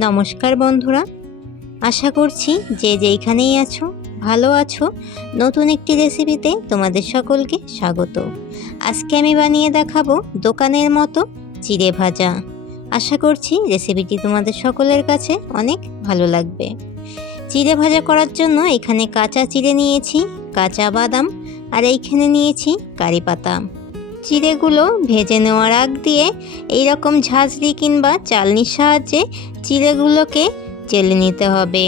নমস্কার বন্ধুরা, আশা করছি যে যেইখানেই আছো ভালো আছো। নতুন একটি রেসিপিতে তোমাদের সকলকে স্বাগত। আজকে আমি বানিয়ে দেখাবো দোকানের মতো চিড়ে ভাজা। আশা করছি রেসিপিটি তোমাদের সকলের কাছে অনেক ভালো লাগবে। চিড়ে ভাজা করার জন্য এখানে কাঁচা চিড়ে নিয়েছি, কাঁচা বাদাম, আর এইখানে নিয়েছি কারি পাতা। চিড়েগুলো ভেজে নেওয়ার আগ দিয়ে এই রকম ঝাঁঝরি কিংবা চালনির সাহায্যে চিড়েগুলোকে চেলে নিতে হবে।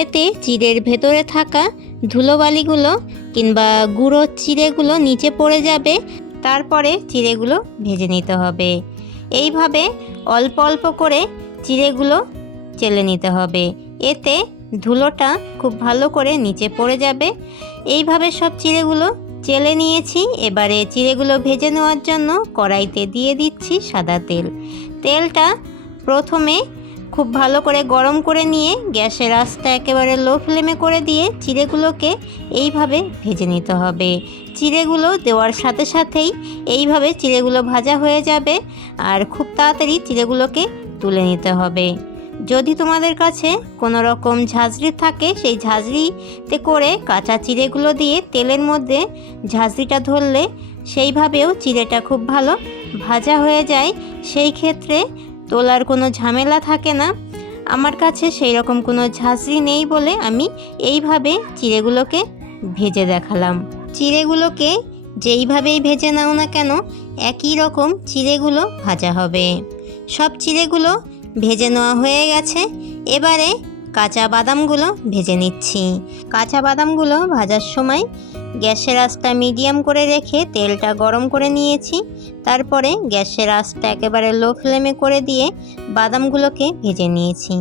এতে চিড়ের ভেতরে থাকা ধুলোবালিগুলো কিংবা গুঁড়ো চিড়েগুলো নিচে পড়ে যাবে। তারপরে চিড়েগুলো ভেজে নিতে হবে। এইভাবে অল্প অল্প করে চিড়েগুলো চেলে নিতে হবে, এতে ধুলোটা খুব ভালো করে নিচে পড়ে যাবে। এইভাবে সব চিড়েগুলো চেলে নিয়েছি। এবারে চিড়েগুলো ভেজে নেওয়ার জন্য কড়াইতে দিয়ে দিচ্ছি সাদা তেল। তেলটা প্রথমে খুব ভালো করে গরম করে নিয়ে গ্যাসের আঁচটা একেবারে লো ফ্লেমে করে দিয়ে চিড়েগুলোকে এইভাবে ভেজে নিতে হবে। চিড়েগুলো দেওয়ার সাথে সাথেই এইভাবে চিড়েগুলো ভাজা হয়ে যাবে আর খুব তাড়াতাড়ি চিড়েগুলোকে তুলে নিতে হবে। যদি তোমাদের কাছে কোনো রকম ঝাঁঝরি থাকে, সেই ঝাঁঝরিতে করে কাঁচা চিড়েগুলো দিয়ে তেলের মধ্যে ঝাঁঝরিটা ধরলে সেইভাবেও চিড়েটা খুব ভালো ভাজা হয়ে যায়। সেই ক্ষেত্রে তোলার কোনো ঝামেলা থাকে না। আমার কাছে সেই রকম কোনো ঝাঁঝরি নেই বলে আমি এইভাবে চিড়েগুলোকে ভেজে দেখালাম। চিড়েগুলোকে যেইভাবেই ভেজে নাও না কেন একই রকম চিড়েগুলো ভাজা হবে। সব চিড়েগুলো ভেজে নেওয়া হয়ে গেছে। এবারে কাঁচা বাদামগুলো ভেজে নিচ্ছি। কাঁচা বাদামগুলো ভাজার সময় গ্যাসের আঁচটা মিডিয়াম করে রেখে তেলটা গরম করে নিয়েছি। তারপরে গ্যাসের আঁচটা একেবারে লো ফ্লেমে করে দিয়ে বাদামগুলোকে ভেজে নিয়েছি।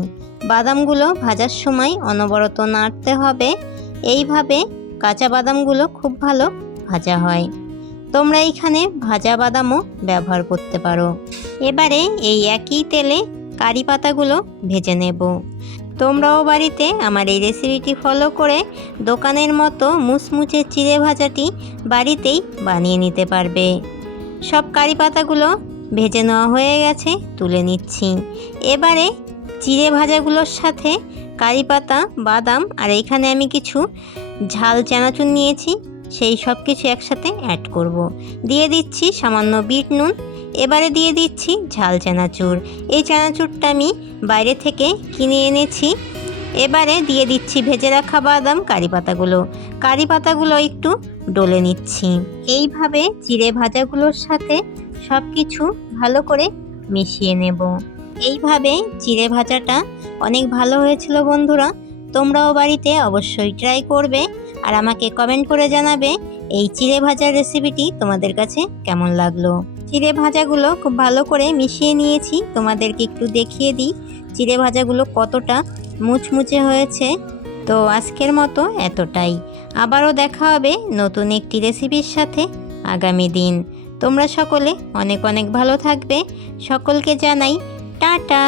বাদামগুলো ভাজার সময় অনবরত নাড়তে হবে। এইভাবে কাঁচা বাদামগুলো খুব ভালো ভাজা হয়। তোমরা এখানে ভাজা বাদামও ব্যবহার করতে পারো। এবারে এই একই তেলে কারি পাতাগুলো ভেজে নেব। তোমরাও বাড়িতে আমার এই রেসিপিটি ফলো করে দোকানের মতো মুচমুচে চিড়ে ভাজাটি বাড়িতেই বানিয়ে নিতে পারবে। সব কারি পাতাগুলো ভেজে নেওয়া হয়ে গেছে, তুলে নিচ্ছি। এবারে চিড়ে ভাজাগুলোর সাথে কারি পাতা, বাদাম আর এইখানে আমি কিছু ঝাল চানাচুর নিয়েছি, সেই সব কিছু একসাথে অ্যাড করব। দিয়ে দিচ্ছি সামান্য বিট নুন। এবারে দিয়ে দিচ্ছি ঝাল চানাচুর। এই চানাচুরটা আমি বাইরে থেকে কিনে এনেছি। এবারে দিয়ে দিচ্ছি ভেজে রাখা বাদাম, কারি পাতাগুলো একটু ডলে নিচ্ছি। এইভাবে চিড়ে ভাজাগুলোর সাথে সব কিছু ভালো করে মিশিয়ে নেব। এইভাবে চিড়ে ভাজাটা অনেক ভালো হয়েছিল বন্ধুরা। তোমরাও বাড়িতে অবশ্যই ট্রাই করবে আর আমাকে কমেন্ট করে জানাবে এই চিড়ে ভাজার রেসিপিটি তোমাদের কাছে কেমন লাগলো। চিড়ে ভাজাগুলো খুব ভালো করে মিশিয়ে নিয়েছি। তোমাদেরকে একটু দেখিয়ে দিই চিড়ে ভাজাগুলো কতটা মুচমুচে হয়েছে। তো আজকের মতো এতটাই। আবারও দেখা হবে নতুন একটি রেসিপির সাথে আগামী দিন। তোমরা সকলে অনেক অনেক ভালো থাকবে। সকলকে জানাই টাটা।